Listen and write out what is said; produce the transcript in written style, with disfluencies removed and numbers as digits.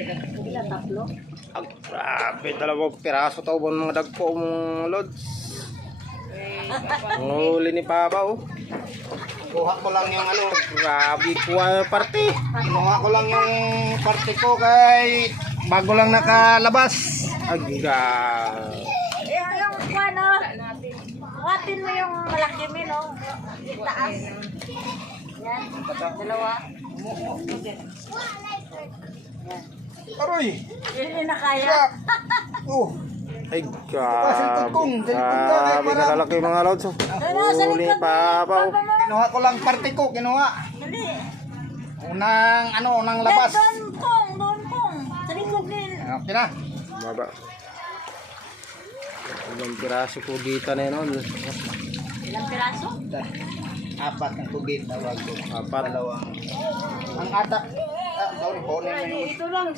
Ilan, tatlo? Ang grabe, 2 piraso to mga dagpo mong lods. Ang huli ni Papa oh. Kuha ko lang yung ano. Grabe kuha parte. Kinuha ko lang yung parte ko kay bago lang nakalabas. Agga. Yung ano, buhatin mo yung malaki mo, no? Yung taas. Yan, dalawa. Yan. Aroy! Hindi na kaya. Oh, Ay Sa likod grabe. kong, sa likod ka, kay Grabe kalalaki mga lods oh. Huli ni Papa oh. kinuha ko lang parte ko, kinuha. Dali. Unang labas. Doon kong. Sa likod din. Okay na. Baba. Ilang piraso ko dito na yun. Ilang piraso? 4 ng tubig tawag ko. 4. Dalawang. Ang ata. Sorry po. Ito lang.